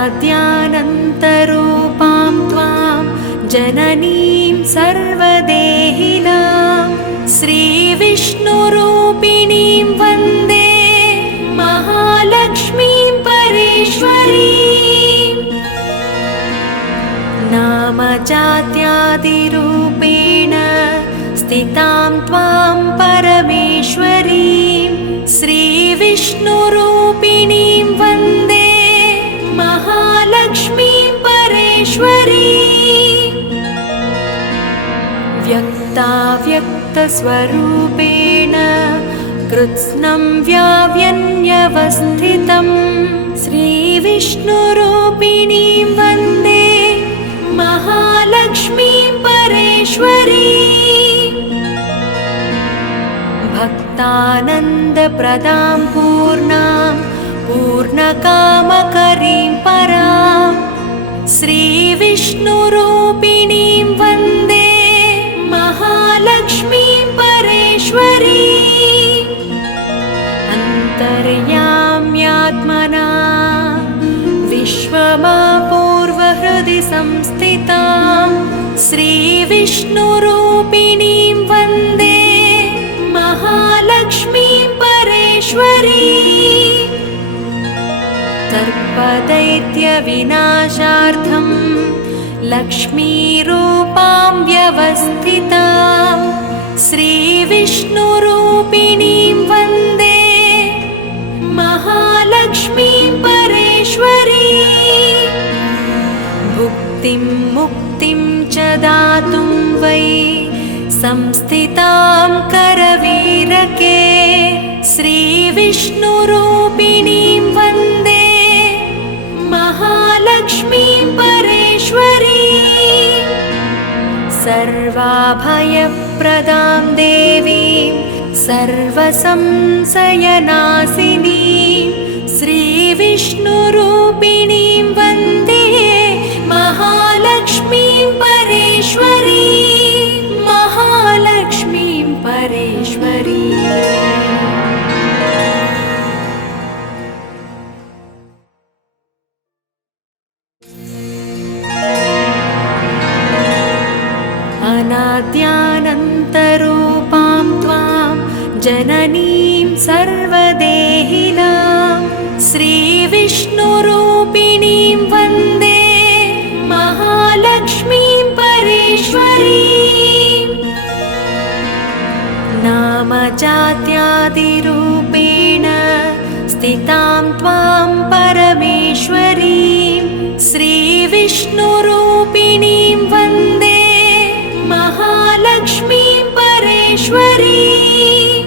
अनाद्यानन्तरूपां त्वां जननीं सर्वदेहिनां श्रीविष्णुरूपिणीं वन्दे महालक्ष्मीं परेश्वरीं। नामजात्यादिरूपेण स्थितां त्वां परमेश्वरीं श्रीविष्णुरूपिणीं वन्दे महालक्ष्मीं परेश्वरीं। व्यक्ताव्यक्तस्वरूपेण कृत्स्नं व्याव्यन्यवस्थितं श्रीविष्णुरूपिणीं वन्दे महालक्ष्मीं परेश्वरीं। भक्तानन्दप्रदां पूर्णां पूर्णकामकरीं परां श्रीविष्णुरूपिणीं वन्दे महालक्ष्मीं परेश्वरीं। अन्तर्याम्यात्मना विश्वमापूर्वहृदि संस्थितां श्रीविष्णुरूपिणीं वन्दे महालक्ष्मीं परेश्वरीं। सर्पदैत्यविनाशार्थं लक्ष्मीरूपां व्यवस्थितां श्रीविष्णुरूपिणीं वन्दे महालक्ष्मीं परेश्वरीं। भुक्तिं मुक्तिं च दातुं वै संस्थितां करवीरके श्रीविष्णुरूपिणीं वन्दे महालक्ष्मीं परेश्वरीं। सर्वाभयप्रदां देवीं सर्वसंशयनाशिनीं श्रीविष्णुरूपिणीं वन्दे महालक्ष्मीं परेश्वरीं। महालक्ष्मीं परेश्वरीं। अनाद्यानन्तरूपां त्वां जननीं सर्वदेहिनां श्रीविष्णुरूपिणीं वन्दे महालक्ष्मीं परेश्वरीं। नामजात्यादिरूपेण स्थितां त्वां परमेश्वरीं श्रीविष्णुरूपिणीं वन्दे महालक्ष्मीं परेश्वरीं।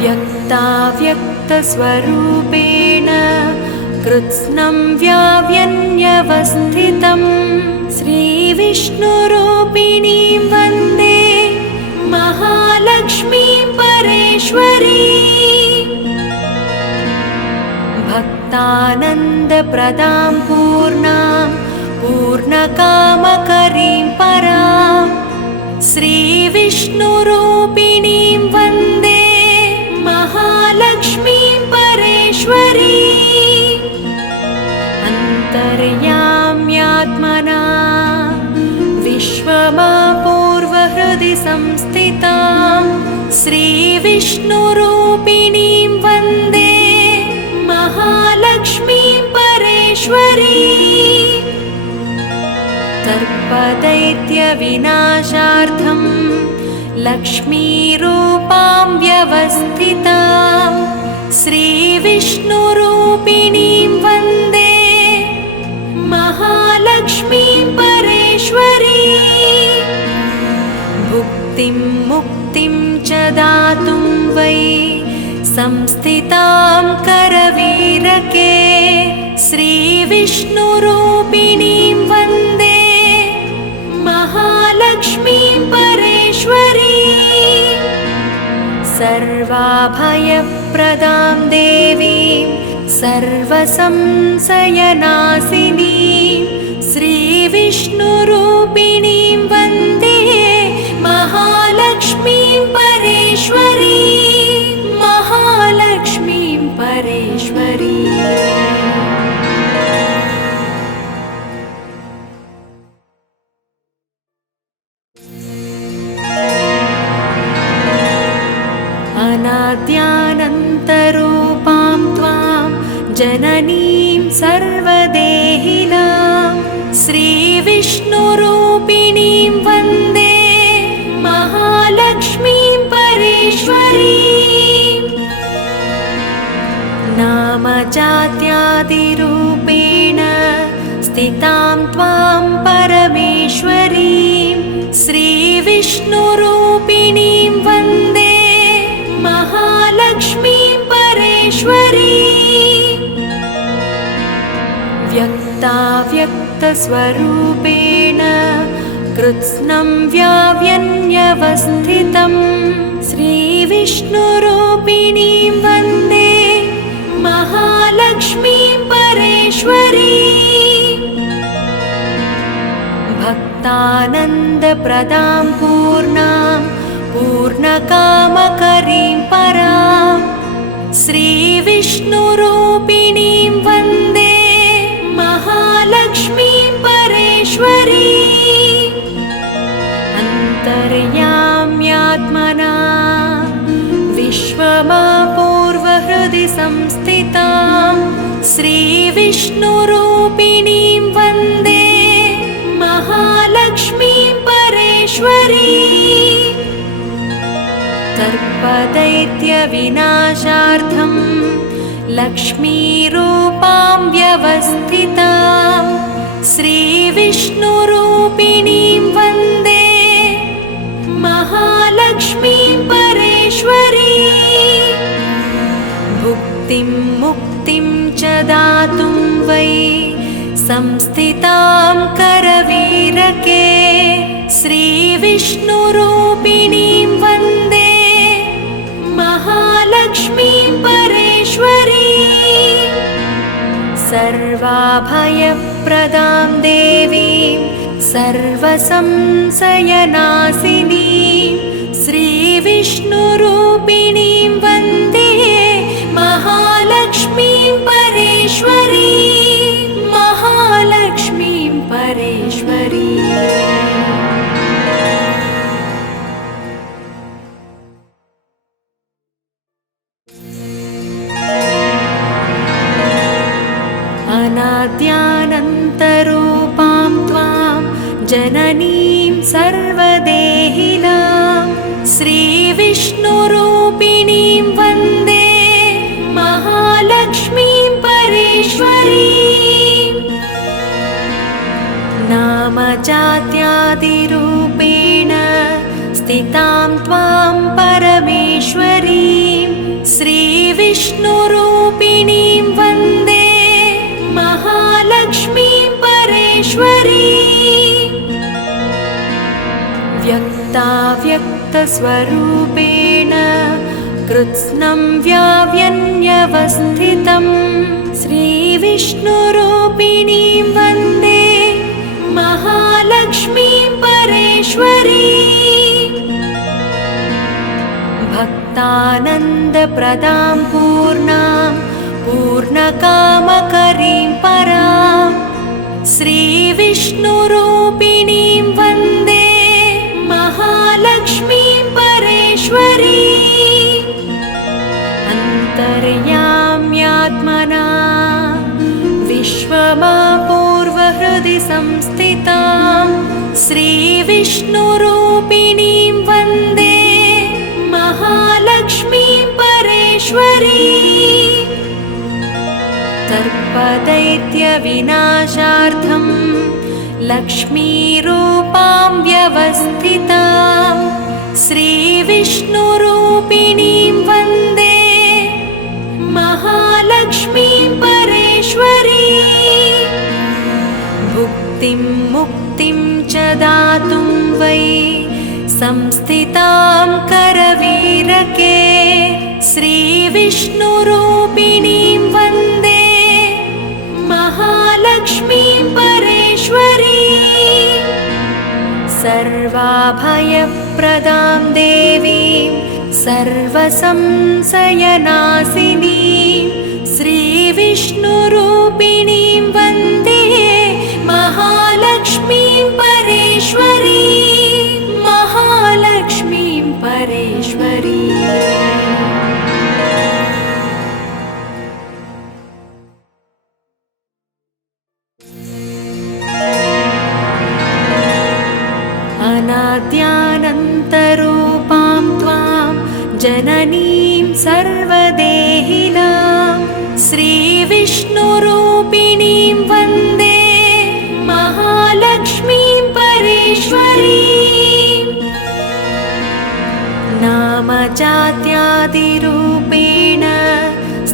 व्यक्ताव्यक्तस्वरूपेण कृत्स्नं व्याव्यन्यवस्थितं श्रीविष्णुरूपिणीं वन्दे महालक्ष्मीं परेश्वरीं। भक्तानन्दप्रदां पूर्णां पूर्णकामकरीं परां श्रीविष्णुरूपिणीं वन्दे महालक्ष्मीं परेश्वरीं। अन्तर्याम्यात्मना विश्वमापूर्वहृदि संस्थितां श्रीविष्णुरूपिणीं वन्दे महालक्ष्मीं परेश्वरीं। सर्पदैत्यविनाशार्थं लक्ष्मीरूपां व्यवस्थितां श्रीविष्णुरूपिणीं वन्दे महालक्ष्मीं परेश्वरीं। भुक्तिं मुक्तिं च दातुं वै संस्थितां करवीरके श्रीविष्णुरूपिणीं वन्दे महालक्ष्मीं परेश्वरीं। सर्वाभयप्रदां देवीं सर्वसंशयनाशिनीं श्रीविष्णुरूपिणीं वन्दे महालक्ष्मीं परेश्वरीं। महालक्ष्मीं परेश्वरीं। अनाद्यानन्तरूपां त्वां जननीं सर्वदेहिनां श्रीविष्णुरूपिणीं वन्दे महालक्ष्मीं परेश्वरीम्। नामजात्यादिरूपेण स्थितां त्वां परमेश्वरीं श्रीविष्णुरूपिणीं वन्दे महालक्ष्मीं परेश्वरीम्। व्यक्ताव्यक्तस्वरूपेण कृत्स्नं व्याव्यन्यवस्थितं श्रीविष्णुरूपिणीं वन्दे महालक्ष्मीं परेश्वरीम्। भक्तानन्दप्रदां पूर्णां पूर्णकामकरीं परां श्रीविष्णुरूपिणीं वन्दे महालक्ष्मीं परेश्वरीम्। अन्तर्याम्यात्मना विश्वमापूर्वहृदि संस्थितां श्रीविष्णुरूपिणीं वन्दे महालक्ष्मीं परेश्वरीम्। सर्पदैत्यविनाशार्थं लक्ष्मीरूपां व्यवस्थितां श्रीविष्णुरूपिणीं वन्दे महालक्ष्मीं परेश्वरीम्। भुक्तिं मुक्तिं च दातुं वै संस्थितां करवीरके श्रीविष्णुरूपिणीं वन्दे महालक्ष्मीं परेश्वरीम्। सर्वाभयप्रदां देवीं सर्वसंशयनाशिनीं श्रीविष्णुरूपिणीं वन्दे महालक्ष्मीं परेश्वरीम्। महालक्ष्मीं परेश्वरीम्। अनाद्यानन्तरूपां त्वां जननीं सर्वदेहिनां श्रीविष्णुरूपिणीं वन्दे महालक्ष्मीं परेश्वरीम्। नामजात्यादिरूपेण स्थितां त्वां परमेश्वरीं श्रीविष्णुरूपिणीं वन्दे महालक्ष्मीं परेश्वरीम्। व्यक्ताव्यक्तस्वरूपेण कृत्स्नं व्याव्यन्यवस्थितं श्रीविष्णुरूपिणीं वन्दे महालक्ष्मीं परेश्वरीम्। भक्तानन्दप्रदां पूर्णां पूर्णकामकरीं परां श्रीविष्णुरूपिणीं वन्दे महालक्ष्मीं परेश्वरीम्। अन्तर्याम्यात्मना विश्वमापूर्वहृदि संस्थितां श्रीविष्णुरूपिणीं वन्दे महालक्ष्मीं परेश्वरीम्। सर्पदैत्यविनाशार्थं लक्ष्मीरूपां व्यवस्थितां श्रीविष्णुरूपिणीं वन्दे महालक्ष्मीं परेश्वरीम्। भुक्तिं मुक्तिं च दातुं वै संस्थितां करवीरके श्रीविष्णुरूपिणीं वन्दे महालक्ष्मीं परेश्वरीम्। सर्वाभयप्रदां देवीं सर्वसंशयनाशिनीं श्रीविष्णुरूपिणीं वन्दे महालक्ष्मीं परेश्वरीम्। महालक्ष्मीं परेश्वरीम्।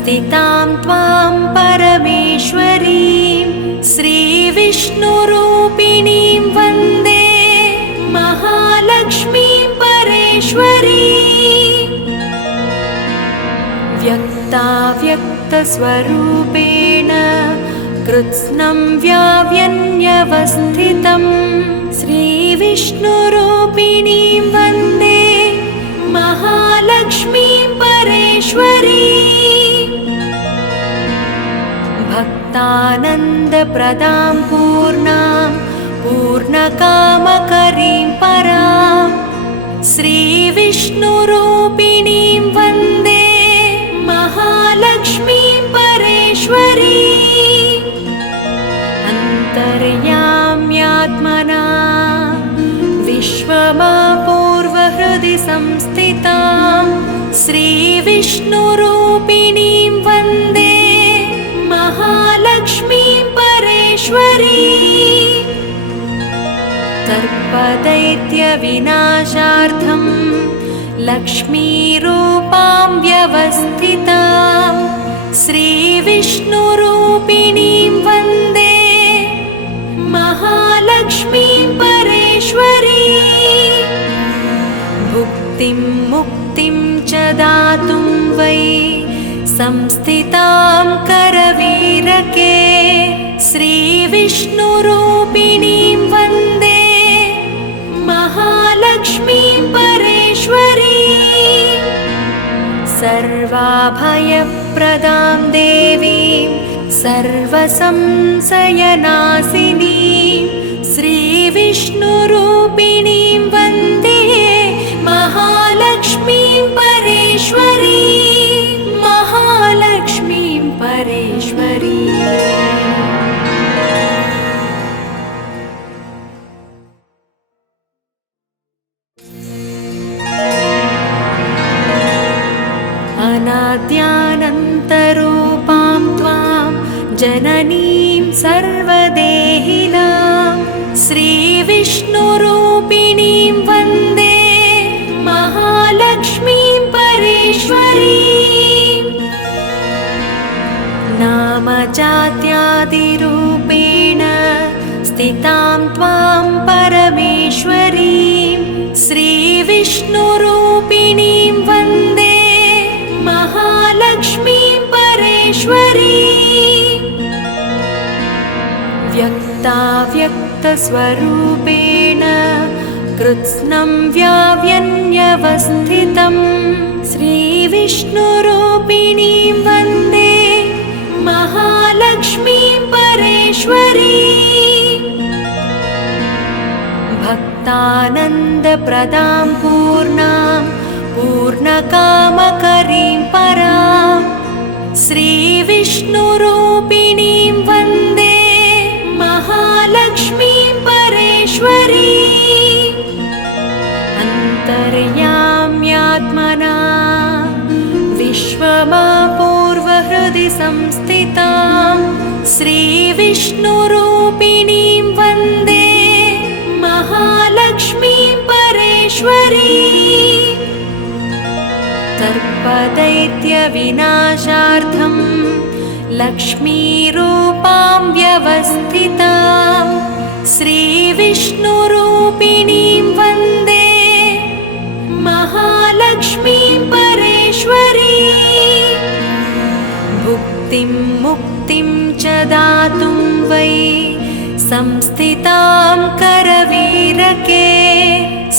स्थितां त्वां परमेश्वरीं श्रीविष्णुरूपिणीं वन्दे महालक्ष्मीं परेश्वरीं व्यक्ताव्यक्तस्वरूपेण कृत्स्नं व्याव्यन्यवस्थितं श्रीविष्णुरूपिणीं वन्दे महालक्ष्मीं परेश्वरीं भक्तानन्दप्रदां पूर्णां पूर्णकामकरीं परां श्रीविष्णुरूपिणीं वन्दे महालक्ष्मीं परेश्वरीं अन्तर्याम्यात्मना विश्वमापूर्वहृदि संस्थितां श्रीविष्णुरूपिणीं वन्दे महालक्ष्मीं परेश्वरीं सर्पदैत्यविनाशार्थं लक्ष्मीरूपां व्यवस्थितां श्रीविष्णुरूपिणीं वन्दे महालक्ष्मीं परेश्वरीं भुक्तिं मुक्तिं च दातुं वै संस्थितां करवीरके श्रीविष्णुरूपिणीं वन्दे महालक्ष्मीं परेश्वरीं सर्वाभयप्रदां देवीं सर्वसंशयनाशिनीं श्रीविष्णुरूपिणीं वन्दे महालक्ष्मीं परेश्वरीं महालक्ष्मीं परेश्वरीं अनाद्यानन्तरूपां त्वां जननीं सर्वदेहिनां श्रीविष्णुरूपिणीं वन्दे महालक्ष्मीं परेश्वरीं नामजात्यादिरूपेण स्थितां त्वां परमेश्वरीं श्रीविष्णुरूपिणीं वन्दे महालक्ष्मीं परेश्वरीं व्यक्ताव्यक्तस्वरूपेण कृत्स्नं व्याव्यन्यवस्थितं श्रीविष्णुरूपिणीं वन्दे महालक्ष्मीं परेश्वरीं भक्तानन्दप्रदां पूर्णां पूर्णकामकरीं परां श्रीविष्णुरूपिणीं वन्दे महालक्ष्मीं परेश्वरीं अन्तर्याम्यात्मना विश्वमापूर्वहृदि संस्थितां श्रीविष्णुरूपिणीं वन्दे महालक्ष्मीं परेश्वरीं सर्पदैत्यविनाशार्थं लक्ष्मीरूपां व्यवस्थितां श्रीविष्णुरूपिणीं वन्दे महालक्ष्मीं परेश्वरीं भुक्तिं मुक्तिं च दातुं वै संस्थितां करवीरके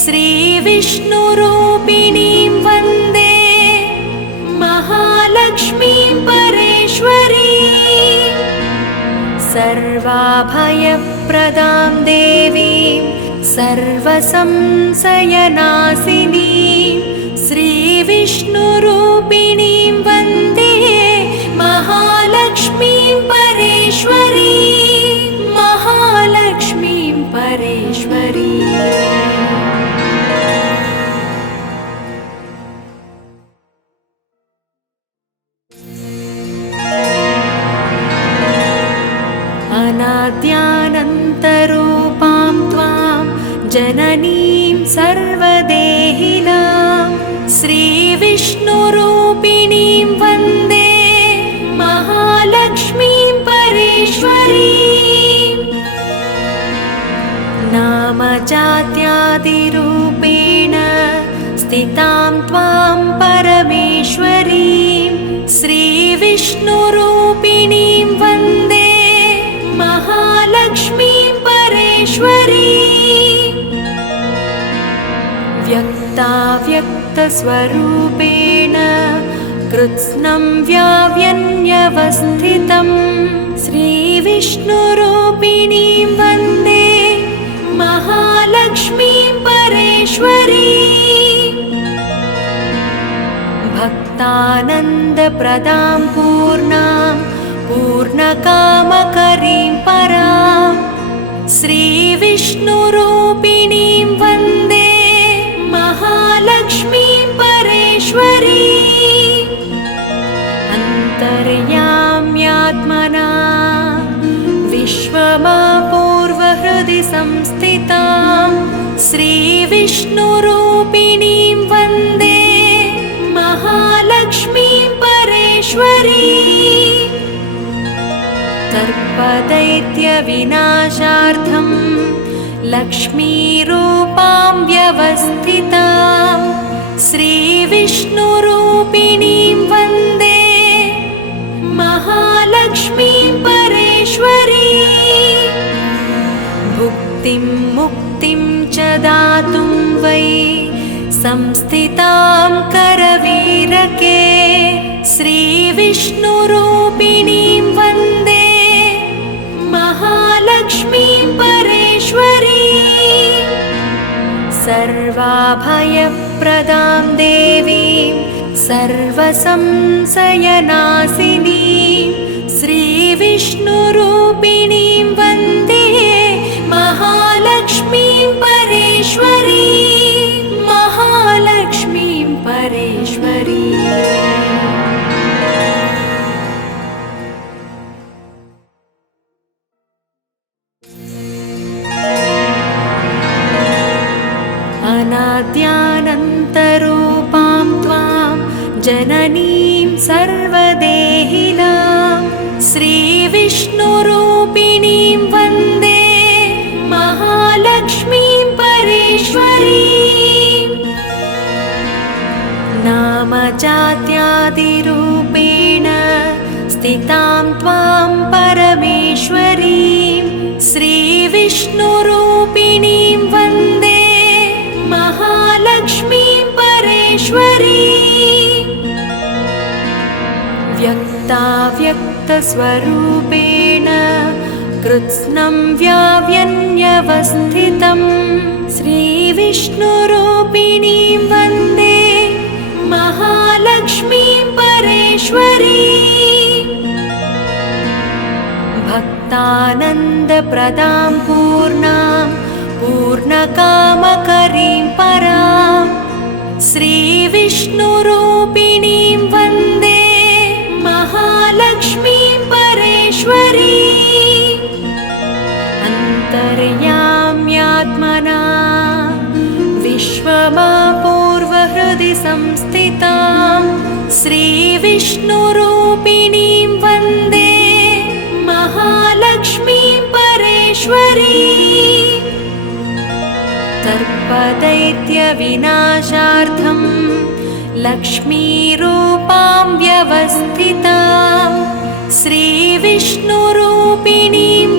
श्रीविष्णुरूपिणीं वन्दे महालक्ष्मीं परेश्वरीं सर्वाभयप्रदां देवीं सर्वसंशयनाशिनीं श्रीविष्णुरूपिणीं वन्दे महालक्ष्मीं परेश्वरीं महालक्ष्मीं परेश्वरीं अनाद्यानन्तरूपां त्वां जननीं सर्वदेहिनां श्रीविष्णुरूपिणीं वन्दे श्रीविष्णुरूपिणीं वन्दे महालक्ष्मीं परेश्वरीं व्यक्ताव्यक्तस्वरूपेण कृत्स्नं व्याव्यन्यवस्थितं श्रीविष्णुरूपिणीं वन्दे महालक्ष्मीं परेश्वरीं भक्तानन्दप्रदां पूर्णां पूर्णकामकरीं परां श्रीविष्णुरूपिणीं वन्दे महालक्ष्मीं परेश्वरीं अन्तर्याम्यात्मना विश्वमापूर्वहृदि संस्थितां श्रीविष्णुरूपिणीं वन्दे महालक्ष्मीं परेश्वरीं सर्पदैत्यविनाशार्थं लक्ष्मीरूपां व्यवस्थितां श्रीविष्णुरूपिणीं वन्दे महालक्ष्मीं परेश्वरीं भुक्तिं मुक्तिं च दातुं वै संस्थितां करवीरके श्रीविष्णुरूपिणीं वन्दे महालक्ष्मीं परेश्वरीं सर्वाभयप्रदां देवीं सर्वसंशयनाशिनीं श्रीविष्णुरूपिणीं वन्दे महालक्ष्मीं परेश्वरीं महालक्ष्मीं परेश्वरीं अनाद्यानन्तरूपां त्वां जननीं सर्वदेहिनां श्रीविष्णुरूपिणीं वन्दे महालक्ष्मीं परेश्वरीं नामजात्यादिरूपेण स्थितां त्वां परमेश्वरीं श्रीविष्णुरूपिणीं वन्दे महालक्ष्मीं परेश्वरीं व्यक्ताव्यक्तस्वरूपेण कृत्स्नं व्याव्यन्यवस्थितं श्रीविष्णुरूपिणीं वन्दे महालक्ष्मीं परेश्वरीं भक्तानन्दप्रदां पूर्णां पूर्णकामकरीं परां श्रीविष्णुरूपिणीं वन्दे महालक्ष्मीं परेश्वरीं अन्तर्याम्यात्मना विश्वमापूर्वहृदि संस्थितां श्रीविष्णुरूपिणीं वन्दे महालक्ष्मीं परेश्वरीं सर्पदैत्यविनाशार्थं लक्ष्मीरूपां व्यवस्थितां श्रीविष्णुरूपिणीं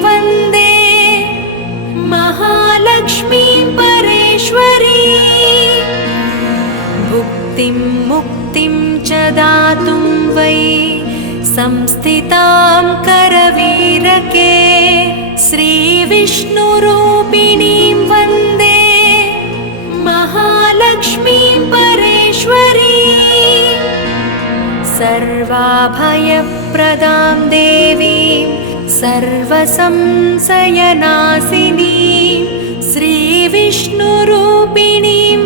वन्दे महालक्ष्मीं परेश्वरीं भुक्तिं मुक्तिं च दातुं वै संस्थितां करवीरके श्रीविष्णुरूपिणीं वन्दे महालक्ष्मीं परेश्वरीं सर्वाभयप्रदां देवीं सर्वसंशयनाशिनीं श्रीविष्णुरूपिणीं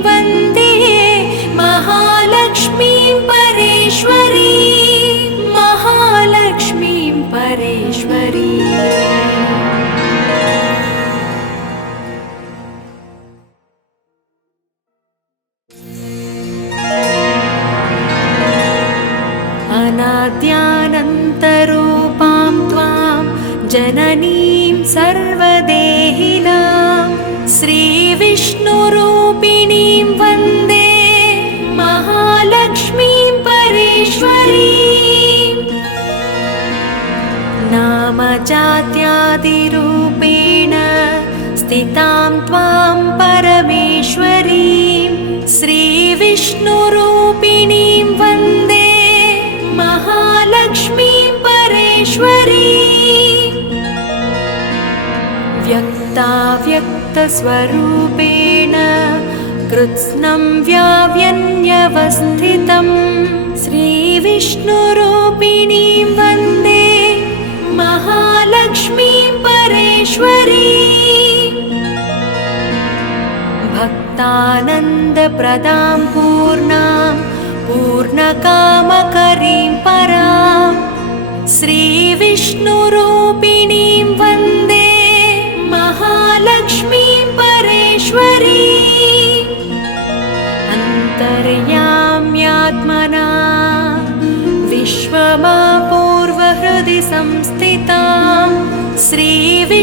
वन्दे महालक्ष्मीं परेश्वरीं महालक्ष्मीं परेश्वरीं अनाद्यानन्तरूपां त्वां जननीं सर्वदेहिनां श्रीविष्णुरूपिणीं वन्दे महालक्ष्मीं परेश्वरीं त्वां परमेश्वरीं श्रीविष्णुरूपिणीं वन्दे महालक्ष्मीं परेश्वरीम् व्यक्ताव्यक्तस्वरूपेण कृत्स्नं व्याव्यन्यवस्थितं श्रीविष्णुरूपिणीं वन्दे महालक्ष्मीं परेश्वरीम् भक्तानन्दप्रदां पूर्णां पूर्णकामकरीं परां श्रीविष्णुरूपिणीं वन्दे महालक्ष्मीं परेश्वरीम् अन्तर्याम्यात्मना विश्वमापूर्वहृदि संस्थितां श्रीविष्णुरूपिणीं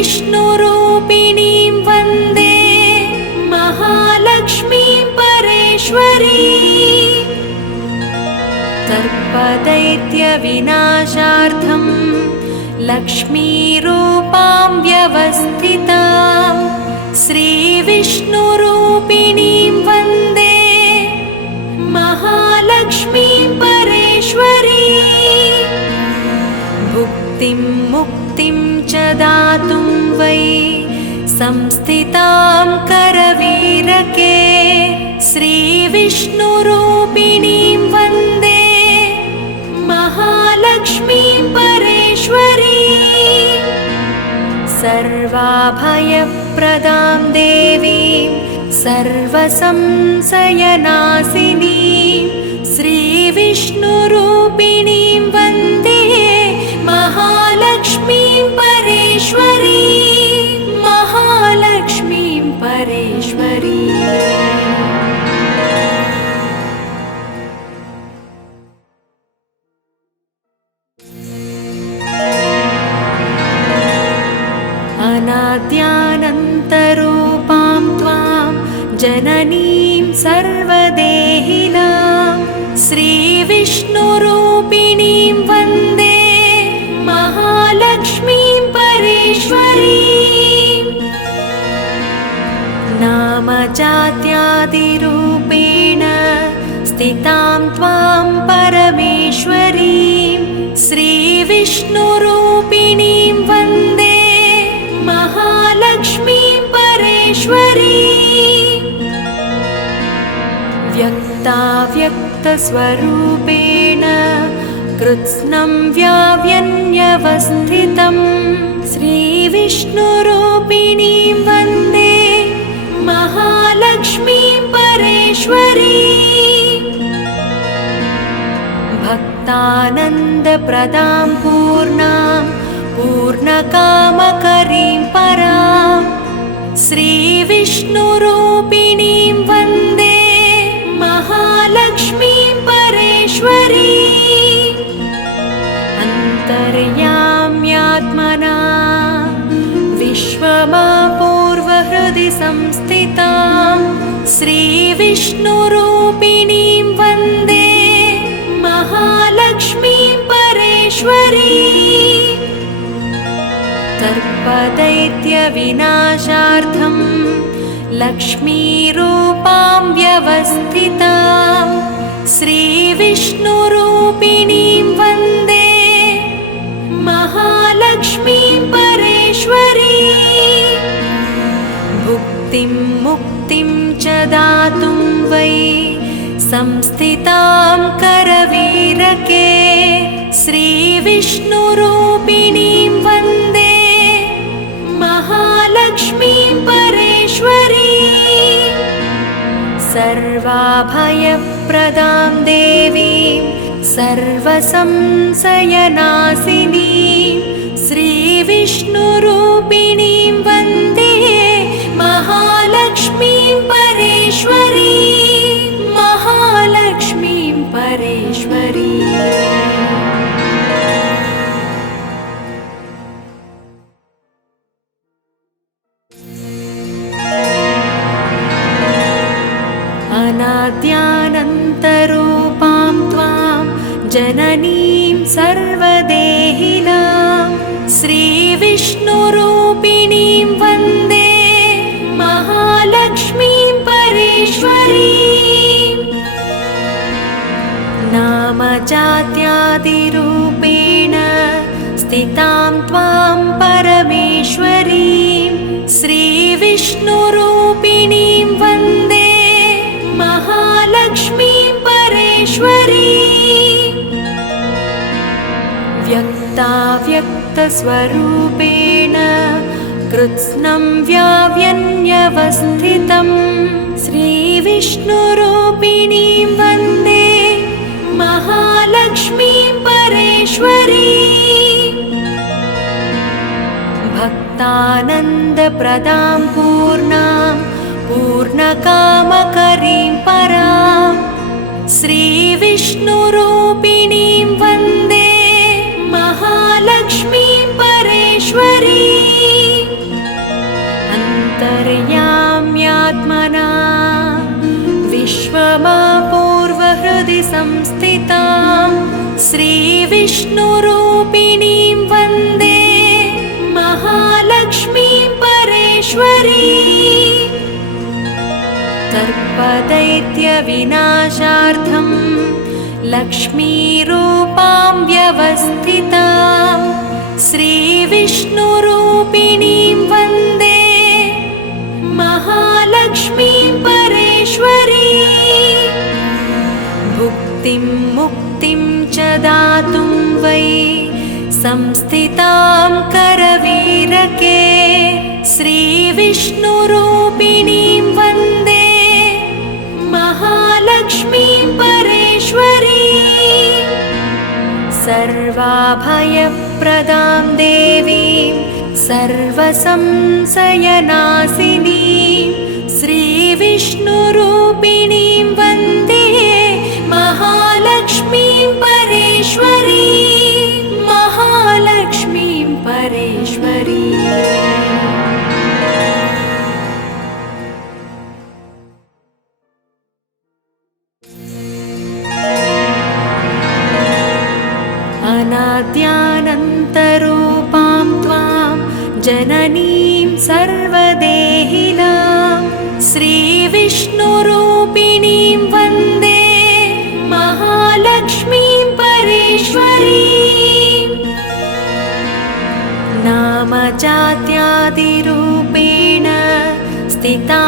वन्दे महालक्ष्मीं परेश्वरीम् सर्पदैत्यविनाशार्थं लक्ष्मीरूपां व्यवस्थितां श्रीविष्णुरूपिणीं वन्दे महालक्ष्मीं परेश्वरीम् भुक्तिं मुक्तिं च दातुं वै संस्थितां करवीरके श्रीविष्णुरूपिणीं वन्दे महालक्ष्मीं परेश्वरीम् सर्वाभयप्रदां देवीं सर्वसंशयनाशिनीं श्रीविष्णुरूपिणीं वन्दे महालक्ष्मीं परेश्वरीम् महालक्ष्मीं परेश्वरीम् अनाद्यानन्तरूपां त्वां जननीं सर्वदेहिनां श्रीविष्णुरूपिणीं वन्दे महालक्ष्मीं परेश्वरीम् नामजात्यादिरूपेण स्थितां त्वां परमेश्वरीं श्रीविष्णुरूपिणीं वन्दे महालक्ष्मीं परेश्वरीम् व्यक्ताव्यक्तस्वरूपेण कृत्स्नं व्याव्यन्यवस्थितं श्रीविष्णुरूपिणीं वन्दे महालक्ष्मीं परेश्वरीम् भक्तानन्दप्रदां पूर्णां पूर्णकामकरीं परां श्रीविष्णुरूपिणीं वन्दे महालक्ष्मीं परेश्वरीम् अन्तर्याम्यात्मना विश्वमापूर्वहृदि संस्थितां श्रीविष्णुरूपिणीं वन्दे महालक्ष्मीं परेश्वरीम् सर्पदैत्यविनाशार्थं लक्ष्मीरूपां व्यवस्थितां श्रीविष्णुरूपिणीं वन्दे महालक्ष्मीं परेश्वरीम् भुक्तिं मुक्तिं च दातुं वै संस्थितां करवीरके श्रीविष्णुरूपिणीं वन्दे महालक्ष्मीं परेश्वरीम् सर्वाभयप्रदां देवीं सर्वसंशयनाशिनीं श्रीविष्णुरूपिणीं वन्दे महालक्ष्मीं परेश्वरीम् महालक्ष्मीं परेश्वरीम् अनाद्यानन्तरूपां त्वां जननीं सर्वदेहिनां श्रीविष्णुरूपिणीं वन्दे व्यक्ताव्यक्तस्वरूपेण कृत्स्नं व्याव्यन्यवस्थितं श्रीविष्णुरूपिणीं वन्दे महालक्ष्मीं परेश्वरीं भक्तानन्दप्रदां पूर्णां पूर्णकामकरीं परां श्रीविष्णुरूपिणीं वन्दे महालक्ष्मीं परेश्वरीं अन्तर्याम्यात्मना विश्वमापूर्वहृदि संस्थितां श्रीविष्णुरूपिणीं वन्दे महालक्ष्मीं परेश्वरीं सर्पदैत्यविनाशार्थं लक्ष्मीरूपां व्यवस्थितां श्रीविष्णुरूपिणीं वन्दे महालक्ष्मीं परेश्वरीं भुक्तिं मुक्तिं च दातुं वै संस्थितां करवीरके श्रीविष्णुरूपिणीं वन्दे महालक्ष्मीं परेश्वरीं सर्वाभयप्रदां देवीं सर्वसंशयनाशिनीं श्रीविष्णुरूपिणीं वन्दे महालक्ष्मीं परेश्वरीं महालक्ष्मीं परेश्वरीं अनाद्यानन्तरूपां त्वां जननीं सर्वदेहिनां श्रीविष्णुरूपिणीं वन्दे महालक्ष्मीं परेश्वरीं नामजात्यादिरूपेण स्थिता